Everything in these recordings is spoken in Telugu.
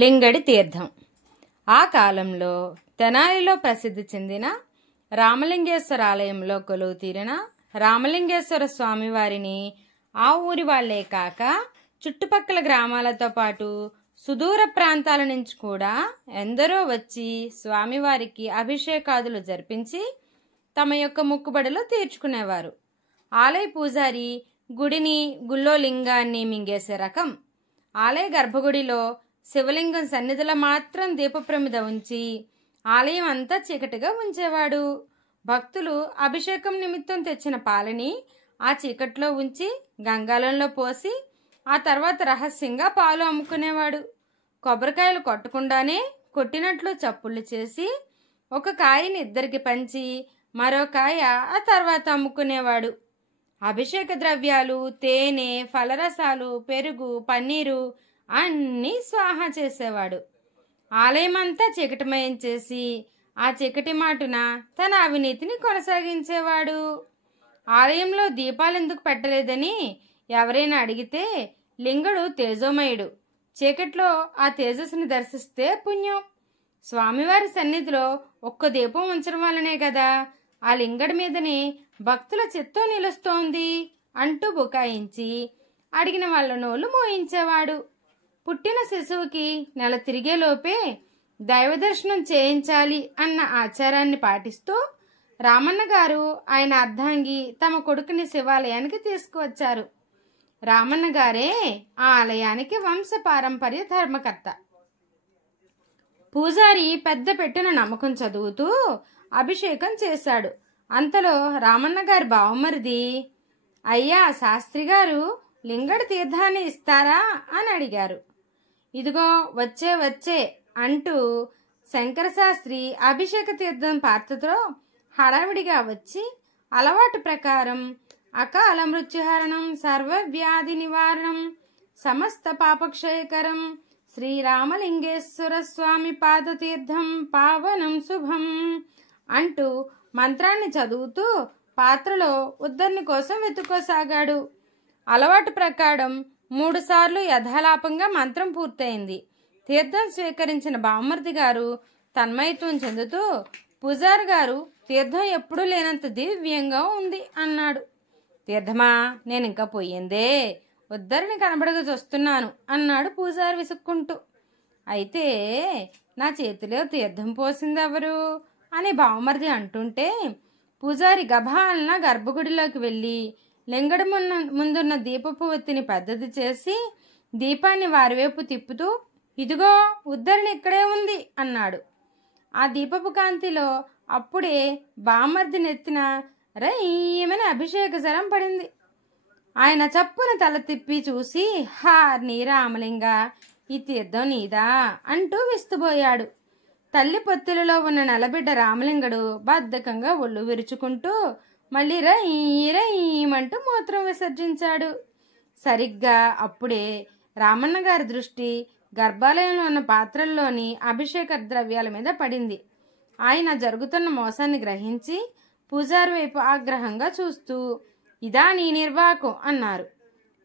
లింగడి తీర్థం. ఆ కాలంలో తెనాలిలో ప్రసిద్ధి చెందిన రామలింగేశ్వర ఆలయంలో కొలువు తీరిన రామలింగేశ్వర స్వామివారిని ఆ ఊరి వాళ్లే కాక చుట్టుపక్కల గ్రామాలతో పాటు సుదూర ప్రాంతాల నుంచి కూడా ఎందరో వచ్చి స్వామివారికి అభిషేకాదులు జరిపించి తమ యొక్క మొక్కుబడులు తీర్చుకునేవారు. ఆలయ పూజారి గుడిని గుళ్ళో లింగాన్ని మింగేసే రకం. ఆలయ గర్భగుడిలో శివలింగం సన్నిధిలో మాత్రం దీపప్రమిద ఉంచి ఆలయం అంతా చీకటిగా ఉంచేవాడు. భక్తులు అభిషేకం నిమిత్తం తెచ్చిన పాలని ఆ చీకట్లో ఉంచి గంగాలంలో పోసి ఆ తర్వాత రహస్యంగా పాలు అమ్ముకునేవాడు. కొబ్బరికాయలు కొట్టకుండానే కొట్టినట్లు చప్పుళ్ళు చేసి ఒక కాయని ఇద్దరికి పంచి మరో కాయ ఆ తర్వాత అమ్ముకునేవాడు. అభిషేక ద్రవ్యాలు, తేనె, ఫలరసాలు, పెరుగు, పన్నీరు అన్నీ స్వాహా చేసేవాడు. ఆలయమంతా చీకటిమయం చేసి ఆ చీకటి మాటున తన అవినీతిని కొనసాగించేవాడు. ఆలయంలో దీపాలు ఎందుకు పెట్టలేదని ఎవరైనా అడిగితే లింగడు తేజోమయుడు, చీకట్లో ఆ తేజస్సుని దర్శిస్తే పుణ్యం, స్వామివారి సన్నిధిలో ఒక్క దీపం ఉంచడం వల్లనే కదా ఆ లింగడి మీదనే భక్తుల చిత్తం నిలుస్తోంది అంటూ బుకాయించి అడిగిన వాళ్ళ నోళ్లు మోయించేవాడు. పుట్టిన శిశువుకి నెల తిరిగేలోపే దైవదర్శనం చేయించాలి అన్న ఆచారాన్ని పాటిస్తూ రామన్న గారు ఆయన అర్ధాంగి తమ కొడుకుని శివాలయానికి తీసుకువచ్చారు. రామన్న గారే ఆ ఆలయానికి వంశపారంపర్య ధర్మకర్త. పూజారి పెద్ద పెట్టిన నమ్మకం చదువుతూ అభిషేకం చేశాడు. అంతలో రామన్న గారి బావమరిది, అయ్యా శాస్త్రి గారు, లింగడి తీర్థాన్ని ఇస్తారా అని అడిగారు. ఇదిగో వచ్చే వచ్చే అంటూ శంకరశాస్త్రి అభిషేక తీర్థం పాత్రతో హడావిడిగా వచ్చి అలవాటు ప్రకారం అకాల మృత్యుహరణం, సర్వవ్యాధి నివారణం, సమస్త పాపక్షయకరం శ్రీరామలింగేశ్వర స్వామి పాదతీర్థం పావనం శుభం అంటూ మంత్రాన్ని చదువుతూ పాత్రలో ఉద్దరణ కోసం వెతుక్కోసాగాడు. అలవాటు ప్రకారం 3 సార్లు యథాలాపంగా మంత్రం పూర్తయింది. తీర్థం స్వీకరించిన బామ్మర్ది గారు తన్మయత్వం చెందుతూ, పూజారి గారు, తీర్థం ఎప్పుడూ లేనంత దివ్యంగా ఉంది అన్నాడు. తీర్థమా, నేను ఇంకా పోయిందే, ఉద్దరిని కనబడగా చూస్తున్నాను అన్నాడు పూజారి విసుక్కుంటూ. అయితే నా చేతిలో తీర్థం పోసిందెవరు అని బావమరిది అంటుంటే పూజారి గభాలన గర్భగుడిలోకి వెళ్ళి లింగడి ముందున్న దీపపు ఒత్తిని పెద్దది చేసి దీపాన్ని వారివైపు తిప్పుతూ, ఇదిగో ఉద్దరిని ఇక్కడే ఉంది అన్నాడు. ఆ దీపపు కాంతిలో అప్పుడే బామ్మర్ది నెత్తిన రయ్యమని అభిషేక జలం పడింది. ఆయన చప్పున తల తిప్పి చూసి, హా నీ రామలింగ, ఈ తీర్థం నీదా అంటూ విస్తుబోయాడు. తల్లి పొత్తులలో ఉన్న నలబిడ్డ రామలింగడు బద్ధకంగా ఒళ్ళు విరుచుకుంటూ మళ్ళీ రయ్యమంటూ మూత్రం విసర్జించాడు. సరిగ్గా అప్పుడే రామన్న గారి దృష్టి గర్భాలయంలో ఉన్న పాత్రల్లోని అభిషేక ద్రవ్యాల మీద పడింది. ఆయన జరుగుతున్న మోసాన్ని గ్రహించి పూజారి వైపు ఆగ్రహంగా చూస్తూ, ఇదా నీ నిర్వాకం అన్నారు.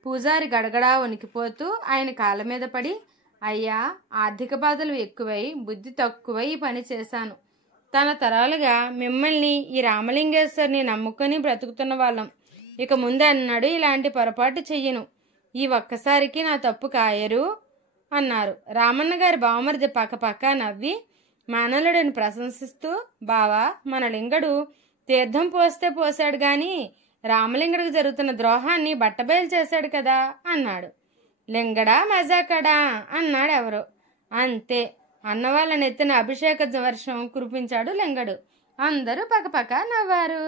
పూజారి గడగడా వణికిపోతూ ఆయన కాళ్ళ మీద పడి, అయ్యా, ఆర్థిక బాధలు ఎక్కువై బుద్ధి తక్కువై ఈ పని చేశాను. తన తరాలుగా మిమ్మల్ని ఈ రామలింగేశ్వరిని నమ్ముకొని బ్రతుకుతున్న వాళ్ళం. ఇక ముందు అన్నాడు ఇలాంటి పొరపాటు చెయ్యను. ఈ ఒక్కసారికి నా తప్పు కాయరు అన్నారు. రామన్న గారి బావమరిది పక్కపక్క నవ్వి మానలుడిని ప్రశంసిస్తూ, బావా, మన లింగడు తీర్థం పోస్తే పోశాడు గాని రామలింగడికి జరుగుతున్న ద్రోహాన్ని బట్టబయలు చేశాడు కదా అన్నాడు. లింగడా మజాకడా అన్నాడు ఎవరో. అంతే, అన్నవాళ్ళ నెత్తిన అభిషేక వర్షం కురిపించాడు లింగడు. అందరూ పక్కపక్క నవ్వారు.